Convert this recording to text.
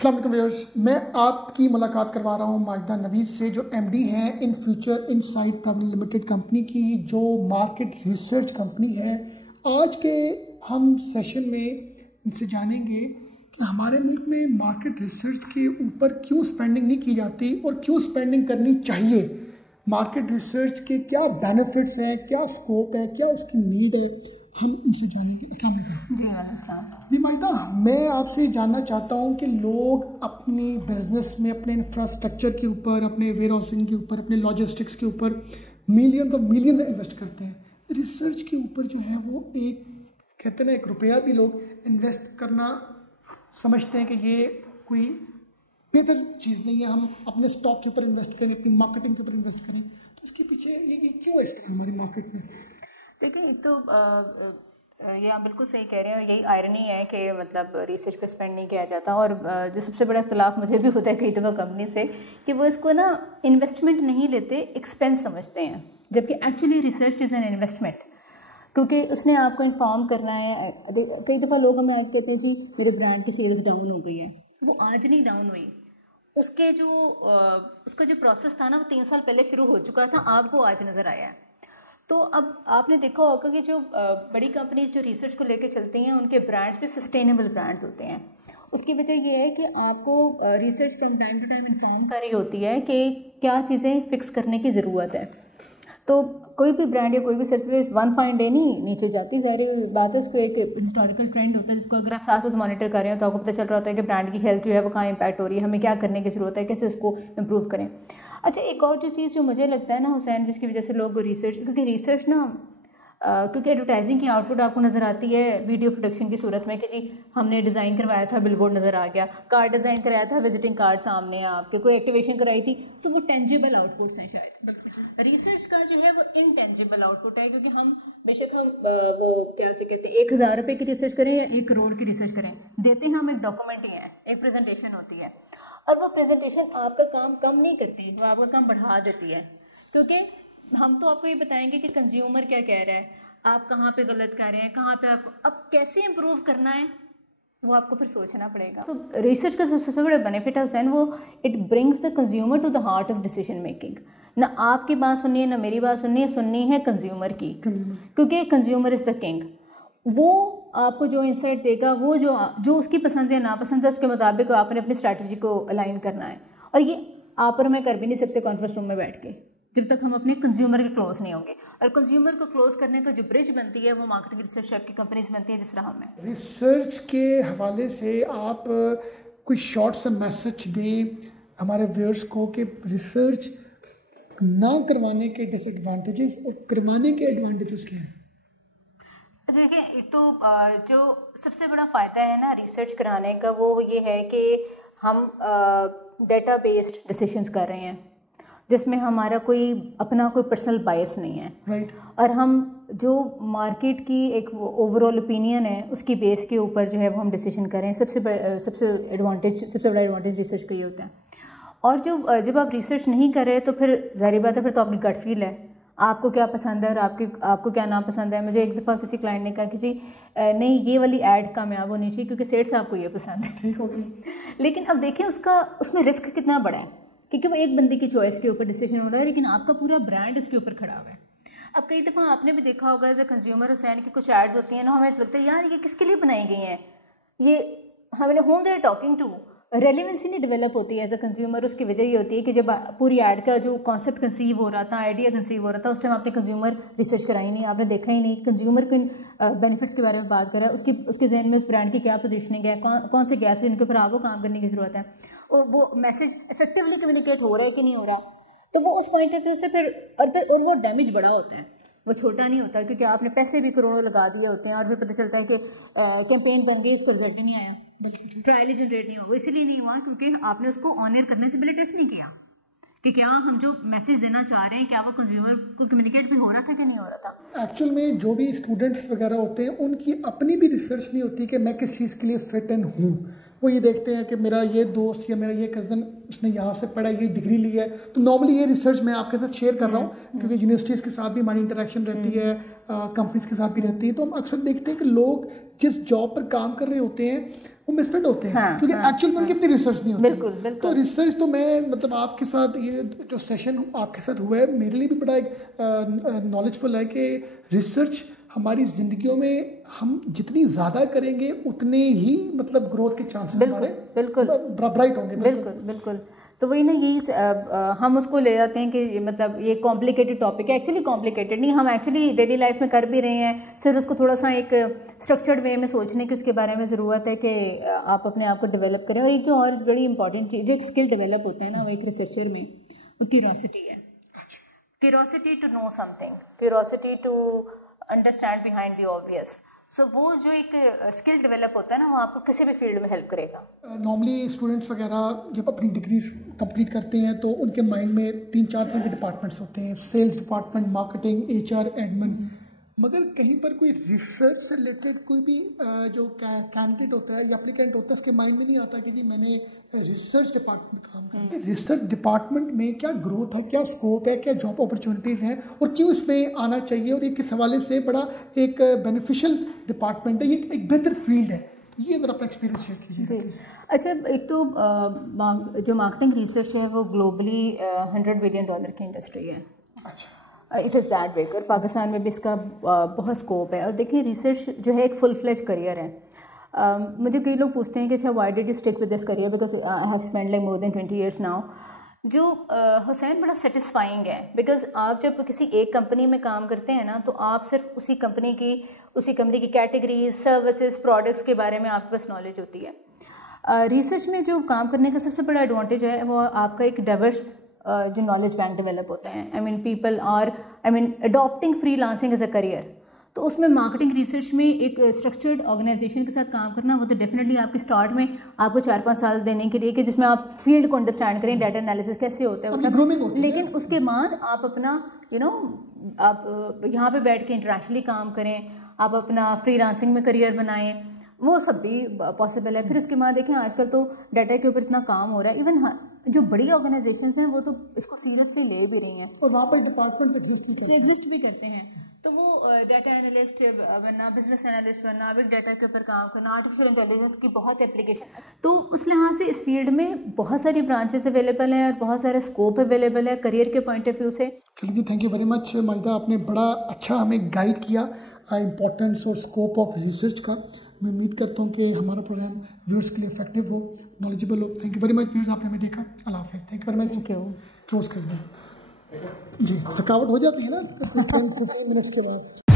अस्सलाम वालेकुम व्यूअर्स, मैं आपकी मुलाकात करवा रहा हूँ माजिदा नवीद से, जो एमडी हैं in future insight private limited company की, जो मार्केट रिसर्च कंपनी है। आज के हम सेशन में इनसे जानेंगे कि हमारे मुल्क में मार्केट रिसर्च के ऊपर क्यों स्पेंडिंग नहीं की जाती और क्यों स्पेंडिंग करनी चाहिए। मार्केट रिसर्च के क्या बेनिफिट्स हैं, क्या स्कोप है, क्या उसकी नीड है, हम इनसे जानेंगे। अस्सलाम वालेकुम। जी वालेकुम। जी माजिदा, मैं आपसे जानना चाहता हूँ कि लोग अपनी बिजनेस में अपने इंफ्रास्ट्रक्चर के ऊपर, अपने वेयर हाउसिंग के ऊपर, अपने लॉजिस्टिक्स के ऊपर मिलियन में इन्वेस्ट करते हैं। रिसर्च के ऊपर जो है वो एक कहते हैं ना, एक रुपया भी लोग इन्वेस्ट करना समझते हैं कि ये कोई बेहतर चीज़ नहीं है। हम अपने स्टॉक के ऊपर इन्वेस्ट करें, अपनी मार्केटिंग के ऊपर इन्वेस्ट करें, तो इसके पीछे ये क्यों है इस तरह हमारी मार्केट में? देखिए, एक तो ये आप बिल्कुल सही कह रहे हैं, यही आयरनी है कि मतलब रिसर्च पे स्पेंड नहीं किया जाता। और जो सबसे बड़ा इख्तलाफ मुझे भी होता है कई दफ़ा कंपनी से कि वो इसको ना इन्वेस्टमेंट नहीं लेते, एक्सपेंस समझते हैं, जबकि actually research is an investment, क्योंकि उसने आपको इन्फॉर्म करना है। कई दफ़ा लोग हमें आज कहते हैं जी मेरे ब्रांड की सेल्स डाउन हो गई है। वो आज नहीं डाउन हुई, उसके जो उसका जो प्रोसेस था ना, वो 3 साल पहले शुरू हो चुका था, आपको आज नज़र आया है। तो अब आपने देखा होगा कि जो बड़ी कंपनीज जो रिसर्च को लेकर चलती हैं, उनके ब्रांड्स भी सस्टेनेबल ब्रांड्स होते हैं। उसकी वजह ये है कि आपको research from time to time inform कर रही होती है कि क्या चीज़ें फिक्स करने की ज़रूरत है। तो कोई भी ब्रांड या कोई भी सर्विस वन फाइन डे नहीं नीचे जाती। ज़ाहिर बात है, उसको एक हिस्टोरिकल ट्रेंड होता है, जिसको अगर आप साथ साथ मॉनिटर कर रहे हो तो आपको पता चल रहा होता है कि ब्रांड की हेल्थ जो है वो कहाँ इंपैक्ट हो रही है, हमें क्या करने की ज़रूरत है, कैसे उसको इम्प्रूव करें। अच्छा, एक और जो चीज़ जो मुझे लगता है ना हुसैन, जिसकी वजह से लोग रिसर्च, क्योंकि रिसर्च ना क्योंकि एडवर्टाइजिंग की आउटपुट आपको नज़र आती है वीडियो प्रोडक्शन की सूरत में कि जी हमने डिज़ाइन करवाया था, बिलबोर्ड नज़र आ गया, कार्ड डिज़ाइन कराया था, विजिटिंग कार्ड सामने है आपके, कोई एक्टिवेशन कराई थी, तो वो टेंजिबल आउटपुट्स हैं। शायद रिसर्च का जो है वो इनटेंजिबल आउटपुट है, क्योंकि हम बेशक हम वो क्या से कहते हैं 1000 रुपये की रिसर्च करें या 1 करोड़ की रिसर्च करें, देते हैं हम एक डॉक्यूमेंट ही है, एक प्रेजेंटेशन होती है, और वो प्रेजेंटेशन आपका काम कम नहीं करती, वो आपका काम बढ़ा देती है। क्योंकि हम तो आपको ये बताएंगे कि कंज्यूमर क्या कह रहा है, आप कहाँ पे गलत कर रहे हैं, कहाँ पे आपको अब कैसे इम्प्रूव करना है, वो आपको फिर सोचना पड़ेगा। सो रिसर्च का सबसे बड़ा बेनिफिट है हुसैन, वो it brings the consumer to the heart of decision making. ना आपकी बात सुननी है, ना मेरी बात सुननी है, सुननी है कंज्यूमर की, क्योंकि कंज्यूमर इज़ द किंग। वो आपको जो इंसाइट देगा, वो जो उसकी पसंद है नापसंद है, उसके मुताबिक आपने अपनी स्ट्रैटेजी को अलाइन करना है। और ये आप और मैं कर भी नहीं सकते कॉन्फ्रेंस रूम में बैठ के, जब तक हम अपने कंज्यूमर के क्लोज नहीं होंगे। और कंज्यूमर को क्लोज करने का जो ब्रिज बनती है, वो मार्केटिंग रिसर्च टाइप की कंपनीज बनती है, जिस तरह हम हैं। रिसर्च के हवाले से आप कोई शॉर्ट सा मैसेज दें हमारे व्यूअर्स को कि रिसर्च ना करवाने के डिसएडवांटेजेस और करवाने के एडवांटेजेस क्या हैं? देखिए, एक तो जो सबसे बड़ा फ़ायदा है ना रिसर्च कराने का, वो ये है कि हम डेटा बेस्ड डिसीजंस कर रहे हैं, जिसमें हमारा कोई अपना कोई पर्सनल बायस नहीं है, राइट। और हम जो मार्केट की एक ओवरऑल ओपिनियन है, उसकी बेस के ऊपर जो है वो हम डिसीजन करें। सबसे बड़ा एडवांटेज रिसर्च का ये होता है। और जब आप रिसर्च नहीं कर रहे, तो फिर ज़ाहिर बात है, फिर तो आपकी गट फील है, आपको क्या पसंद है और आपको क्या नापसंद है। मुझे एक दफ़ा किसी क्लाइंट ने कहा कि जी नहीं, ये वाली ऐड कामयाब होनी चाहिए क्योंकि सेठ साहब को ये पसंद है। ठीक हो गया। लेकिन अब देखिए उसमें रिस्क कितना बड़ा है, क्योंकि वो एक बंदे की चॉइस के ऊपर डिसीजन हो रहा है, लेकिन आपका पूरा ब्रांड उसके ऊपर खड़ा हुआ है। अब कई दफ़ा आपने भी देखा होगा एज ए कंज्यूमर हुसैन की कुछ एड्स होती हैं ना, हमें ऐसा लगता है यार ये किसके लिए बनाई गई हैं, ये हमें home there talking to relevancy नहीं डेवलप होती है एज अ कंज्यूमर। उसकी वजह ये होती है कि जब पूरी ऐड का जो कॉन्सेप्ट कंसीव हो रहा था, आइडिया कंसीव हो रहा था, उस टाइम आपने कंज्यूमर रिसर्च कराई नहीं, आपने देखा ही नहीं कंज्यूमर के बेनिफिट्स के बारे में बात करा, उसके जहन में उस ब्रांड की क्या पोजीशनिंग है, कौन से गैप्स हैं जिनके ऊपर आपको काम करने की ज़रूरत है, और वो मैसेज इफेक्टिवली कम्युनिकेट हो रहा है कि नहीं हो रहा। तो वो उस पॉइंट ऑफ व्यू से फिर वो डैमेज बड़ा होता है, वो छोटा नहीं होता, क्योंकि आपने पैसे भी करोड़ों लगा दिए होते हैं और फिर पता चलता है कि कैंपेन बन गई, उसका रिजल्ट ही नहीं आया, ट्रायल ही जनरेट नहीं हुआ। वो इसलिए नहीं हुआ क्योंकि आपने उसको ऑनर करने से पहले टेस्ट नहीं किया कि क्या हम जो मैसेज देना चाह रहे हैं, क्या वो कंज्यूमर को कम्युनिकेट भी हो रहा था कि नहीं हो रहा था। एक्चुअल में जो भी स्टूडेंट्स वगैरह होते हैं, उनकी अपनी भी रिसर्च नहीं होती कि मैं किस चीज़ के लिए फिट एंड हूँ। वो ये देखते हैं कि मेरा ये दोस्त या मेरा ये कज़न उसने यहाँ से पढ़ा, ये डिग्री ली है। तो नॉर्मली ये रिसर्च मैं आपके साथ शेयर कर रहा हूँ क्योंकि यूनिवर्सिटीज़ के साथ भी हमारी इंटरेक्शन रहती है, कंपनीज के साथ भी रहती है। तो हम अक्सर देखते हैं कि लोग जिस जॉब पर काम कर रहे होते हैं वो मिसफिट होते हैं क्योंकि एक्चुअल में उनकी अपनी रिसर्च नहीं होती। बिल्कुल बिल्कुल। तो रिसर्च तो मैं मतलब आपके साथ ये जो सेशन आपके साथ हुआ है मेरे लिए भी बड़ा एक नॉलेजफुल है कि रिसर्च हमारी ज़िंदगियों में हम जितनी ज़्यादा करेंगे उतने ही मतलब ग्रोथ के चांसेस हमारे बिल्कुल ब्राइट होंगे। बिल्कुल बिल्कुल। तो वही ना, यही हम उसको ले जाते हैं कि मतलब ये कॉम्प्लिकेटेड टॉपिक है। एक्चुअली कॉम्प्लिकेटेड नहीं, हम एक्चुअली डेली लाइफ में कर भी रहे हैं, सिर्फ उसको थोड़ा सा एक स्ट्रक्चर्ड वे में सोचने की उसके बारे में ज़रूरत है कि आप अपने आप को डेवलप करें। और एक जो और बड़ी इंपॉर्टेंट चीज़, जो एक स्किल डेवलप होता है ना वो एक रिसर्चर में, वो क्यूरोसिटी है। Curiosity to know something, curiosity to understand behind the obvious. So वो जो एक स्किल डेवलप होता है ना, वो आपको किसी भी फील्ड में हेल्प करेगा। नॉर्मली स्टूडेंट्स वगैरह जब अपनी डिग्री कंप्लीट करते हैं तो उनके माइंड में 3-4 तरह के डिपार्टमेंट्स होते हैं, sales department, marketing, HR, admin. मगर कहीं पर कोई रिसर्च से रिलेटेड कोई भी जो कैंडिडेट होता है या एप्लीकेंट होता है उसके माइंड में नहीं आता कि जी मैंने रिसर्च डिपार्टमेंट में काम करना है। रिसर्च डिपार्टमेंट में क्या ग्रोथ है, क्या स्कोप है, क्या जॉब अपॉर्चुनिटीज़ हैं और क्यों इसमें आना चाहिए, और ये किस हवाले से बड़ा एक बेनिफिशियल डिपार्टमेंट है, ये एक बेहतर फील्ड है। ये अगर अपना एक्सपीरियंस शेयर कीजिए। अच्छा, एक तो जो मार्केटिंग रिसर्च है वो ग्लोबली $100 बिलियन की इंडस्ट्री है। अच्छा, इट इज़ दैट बिग, और पाकिस्तान में भी इसका बहुत स्कोप है। और देखिए रिसर्च जो है एक फुल फ्लेज करियर है। मुझे कई लोग पूछते हैं कि अच्छा why did you stick with this career, because I have spend like more than 20 years now. जो हुसैन बड़ा सेटिस्फाइंग है, बिकॉज आप जब किसी एक कंपनी में काम करते हैं ना तो आप सिर्फ उसी कंपनी की कैटेगरीज, सर्विसेज, प्रोडक्ट्स के बारे में आपके पास नॉलेज होती है। रिसर्च में जो काम करने का सबसे बड़ा एडवांटेज है वो आपका एक डाइवर्स जो नॉलेज बैंक डेवलप होता है। I mean people are adopting freelancing as a career. तो उसमें मार्केटिंग रिसर्च में एक स्ट्रक्चर्ड ऑर्गेनाइजेशन के साथ काम करना, वो तो डेफिनेटली आपके स्टार्ट में आपको 4-5 साल देने के लिए कि जिसमें आप फील्ड को अंडरस्टैंड करें, डाटा एनालिसिस कैसे होता है वो सब। लेकिन उसके बाद आप अपना आप यहाँ पे बैठ के इंटरनेशनली काम करें, आप अपना फ्रीलांसिंग में करियर बनाएं, वो सब भी पॉसिबल है। फिर उसके बाद देखें आजकल तो डाटा के ऊपर इतना काम हो रहा है, इवन जो बड़ी ऑर्गेनाइजेशंस हैं वो तो इसको सीरियसली ले भी रही हैं और वहाँ पर डिपार्टमेंट्स एग्जिस्ट भी करते हैं। तो वो डाटा एनालिस्ट बनना, बिजनेस एनालिस्ट बनना, बिग डाटा के ऊपर काम करना, आर्टिफिशियल इंटेलिजेंस की बहुत एप्लीकेशन। तो उस लिहाज से इस फील्ड में बहुत सारी ब्रांचेस अवेलेबल हैं और बहुत सारे स्कोप अवेलेबल है करियर के पॉइंट ऑफ व्यू से। चलिए, थैंक यू वेरी मच माहिदा, आपने बड़ा अच्छा हमें गाइड किया इम्पोर्टेंस और स्कोप ऑफ रिसर्च का। मैं उम्मीद करता हूँ कि हमारा प्रोग्राम व्यूअर्स के लिए इफेक्टिव हो, नॉलेजेबल हो। Thank you very much viewers, आपने हमें देखा। अल्लाह हाफ़िज़। Thank you very much. Thank you. Close कर दें जी, थकावट हो जाती है ना 10-15 मिनट्स के बाद।